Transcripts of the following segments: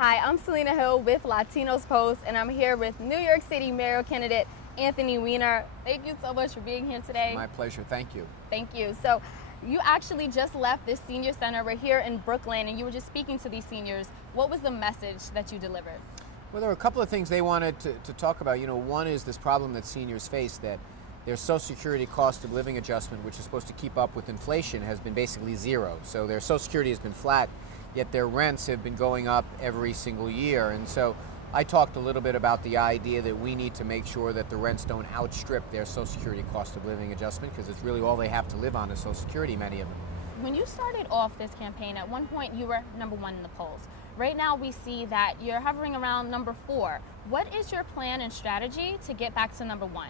Hi, I'm Selena Hill with Latinos Post, and I'm here with New York City mayoral candidate Anthony Weiner. Thank you so much for being here today. My pleasure. Thank you. Thank you. So, you actually just left this senior center. We're here in Brooklyn, and you were just speaking to these seniors. What was the message that you delivered? Well, there were a couple of things they wanted to talk about. One is this problem that seniors face, that their Social Security cost of living adjustment, which is supposed to keep up with inflation, has been basically zero. So their Social Security has been flat, yet their rents have been going up every single year. And so I talked a little bit about the idea that we need to make sure that the rents don't outstrip their Social Security cost of living adjustment, because it's really all they have to live on is Social Security, many of them. When you started off this campaign, at one point you were number one in the polls. Right now we see that you're hovering around number 4. What is your plan and strategy to get back to number 1?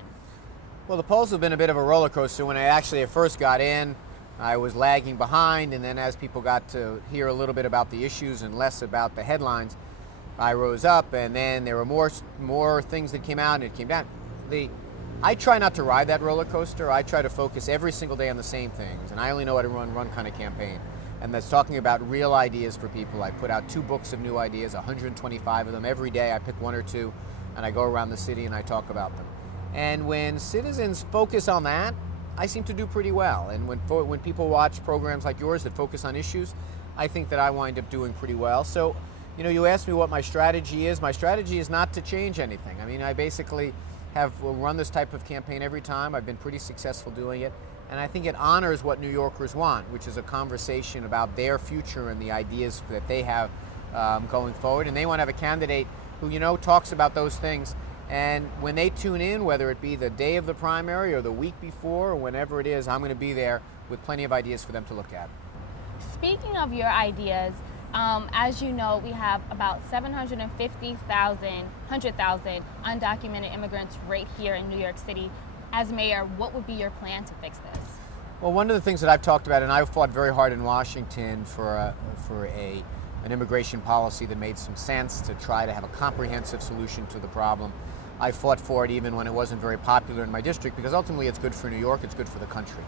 Well, the polls have been a bit of a roller coaster. When I actually at first got in, I was lagging behind, and then as people got to hear a little bit about the issues and less about the headlines, I rose up, and then there were more things that came out, and it came down. I try not to ride that roller coaster. I try to focus every single day on the same things, and I only know how to run kind of campaign, and that's talking about real ideas for people. I put out 2 books of new ideas, 125 of them. Every day I pick 1 or 2, and I go around the city and I talk about them. And when citizens focus on that, I seem to do pretty well. And when people watch programs like yours that focus on issues, I think that I wind up doing pretty well. So, you asked me what my strategy is. My strategy is not to change anything. I mean, I basically have run this type of campaign every time. I've been pretty successful doing it. And I think it honors what New Yorkers want, which is a conversation about their future and the ideas that they have going forward. And they want to have a candidate who, talks about those things. And when they tune in, whether it be the day of the primary or the week before or whenever it is, I'm going to be there with plenty of ideas for them to look at. Speaking of your ideas, as you know, we have about 100,000 undocumented immigrants right here in New York City. As mayor, what would be your plan to fix this? Well, one of the things that I've talked about, and I fought very hard in Washington for an immigration policy that made some sense, to try to have a comprehensive solution to the problem. I fought for it even when it wasn't very popular in my district, because ultimately it's good for New York, it's good for the country.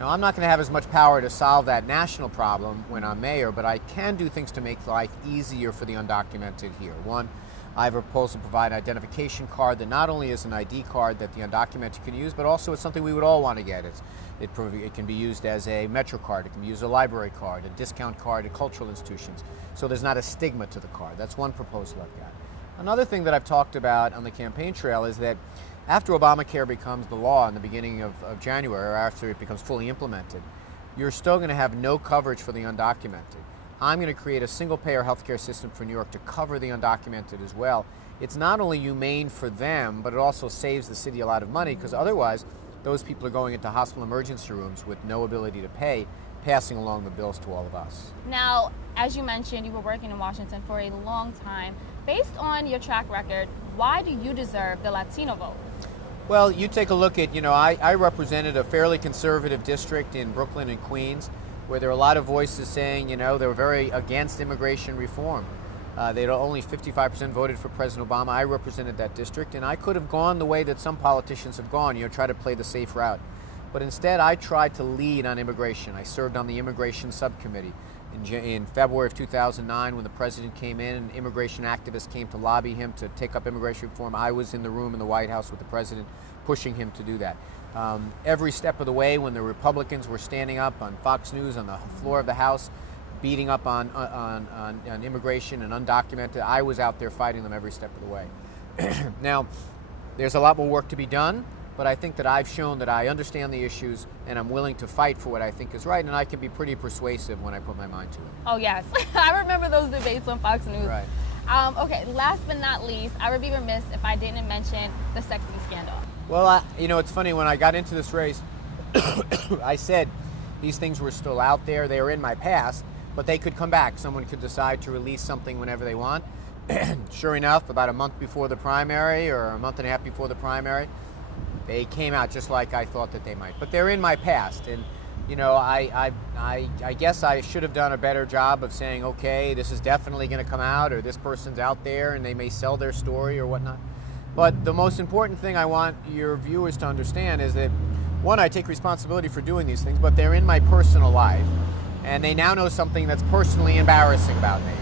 I'm not going to have as much power to solve that national problem when I'm mayor, but I can do things to make life easier for the undocumented here. One, I have a proposal to provide an identification card that not only is an ID card that the undocumented can use, but also it's something we would all want to get. It can be used as a Metro card, it can be used as a library card, a discount card at cultural institutions. So there's not a stigma to the card. That's one proposal I've got. Another thing that I've talked about on the campaign trail is that after Obamacare becomes the law in the beginning of January, or after it becomes fully implemented, you're still going to have no coverage for the undocumented. I'm going to create a single-payer healthcare system for New York to cover the undocumented as well. It's not only humane for them, but it also saves the city a lot of money, because otherwise those people are going into hospital emergency rooms with no ability to pay, passing along the bills to all of us. Now, as you mentioned, you were working in Washington for a long time. Based on your track record, why do you deserve the Latino vote? Well, you take a look at, I represented a fairly conservative district in Brooklyn and Queens, where there are a lot of voices saying, they were very against immigration reform. They'd only 55% voted for President Obama. I represented that district, and I could have gone the way that some politicians have gone, try to play the safe route. But instead, I tried to lead on immigration. I served on the immigration subcommittee. In February of 2009, when the president came in and immigration activists came to lobby him to take up immigration reform, I was in the room in the White House with the president, pushing him to do that. Every step of the way, when the Republicans were standing up on Fox News on the floor of the House, beating up on immigration and undocumented, I was out there fighting them every step of the way. Now, there's a lot more work to be done, but I think that I've shown that I understand the issues and I'm willing to fight for what I think is right, and I can be pretty persuasive when I put my mind to it. Oh yes, I remember those debates on Fox News. Right. Okay, last but not least, I would be remiss if I didn't mention the sexy scandal. Well, it's funny, when I got into this race, I said these things were still out there, they were in my past, but they could come back. Someone could decide to release something whenever they want. Sure enough, about a month before the primary, or a month and a half before the primary, they came out just like I thought that they might. But they're in my past, and I guess I should have done a better job of saying, okay, this is definitely going to come out, or this person's out there and they may sell their story or whatnot. But the most important thing I want your viewers to understand is that, one, I take responsibility for doing these things, but they're in my personal life, and they now know something that's personally embarrassing about me.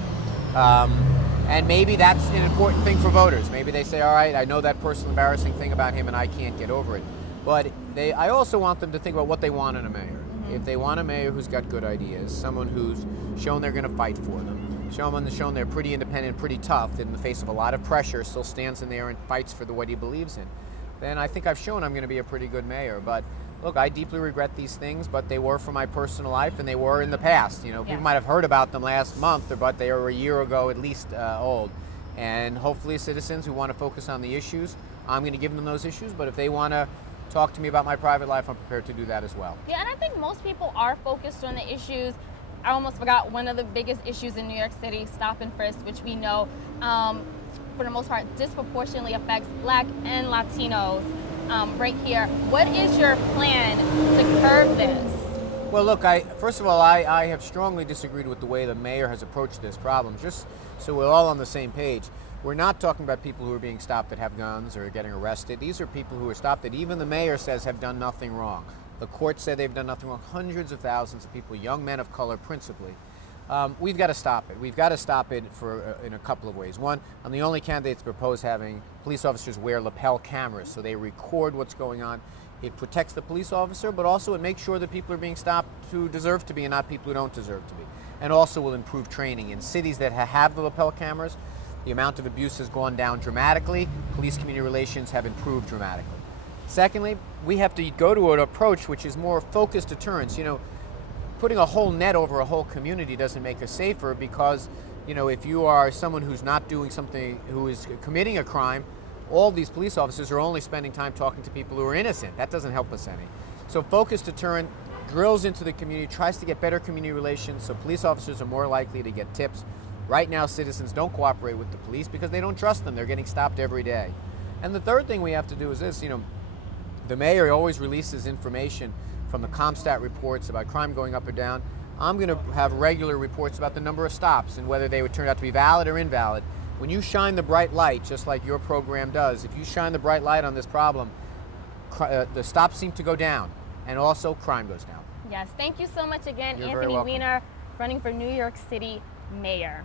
And maybe that's an important thing for voters. Maybe they say, all right, I know that personal embarrassing thing about him and I can't get over it. But I also want them to think about what they want in a mayor. If they want a mayor who's got good ideas, someone who's shown they're going to fight for them, someone who's shown they're pretty independent, pretty tough in the face of a lot of pressure, still stands in there and fights for what he believes in, then I think I've shown I'm going to be a pretty good mayor. But look, I deeply regret these things, but they were for my personal life and they were in the past. You know, people might have heard about them last month, but they were a year ago at least old. And hopefully citizens who want to focus on the issues, I'm going to give them those issues. But if they want to talk to me about my private life, I'm prepared to do that as well. Yeah, and I think most people are focused on the issues. I almost forgot one of the biggest issues in New York City, stop and frisk, which we know for the most part disproportionately affects Black and Latinos right here. What is your plan to curb this? Well, look, first of all, I have strongly disagreed with the way the mayor has approached this problem. Just so we're all on the same page, we're not talking about people who are being stopped that have guns or getting arrested. These are people who are stopped that even the mayor says have done nothing wrong. The court said they've done nothing wrong. Hundreds of thousands of people, young men of color principally. We've got to stop it. We've got to stop it in a couple of ways. One, I'm the only candidate to propose having police officers wear lapel cameras so they record what's going on. It protects the police officer, but also it makes sure that people are being stopped who deserve to be and not people who don't deserve to be. And also will improve training. In cities that have the lapel cameras, the amount of abuse has gone down dramatically. Police-community relations have improved dramatically. Secondly, we have to go to an approach which is more focused deterrence. You know, putting a whole net over a whole community doesn't make us safer because, you know, if you are someone who's not doing something, who is committing a crime, all these police officers are only spending time talking to people who are innocent. That doesn't help us any. So focused deterrent drills into the community, tries to get better community relations so police officers are more likely to get tips. Right now, citizens don't cooperate with the police because they don't trust them. They're getting stopped every day. And the third thing we have to do is this, you know, the mayor always releases information from the ComStat reports about crime going up or down. I'm going to have regular reports about the number of stops and whether they would turn out to be valid or invalid. When you shine the bright light, just like your program does, if you shine the bright light on this problem, the stops seem to go down and also crime goes down. Yes, thank you so much again, You're Anthony Weiner, running for New York City Mayor.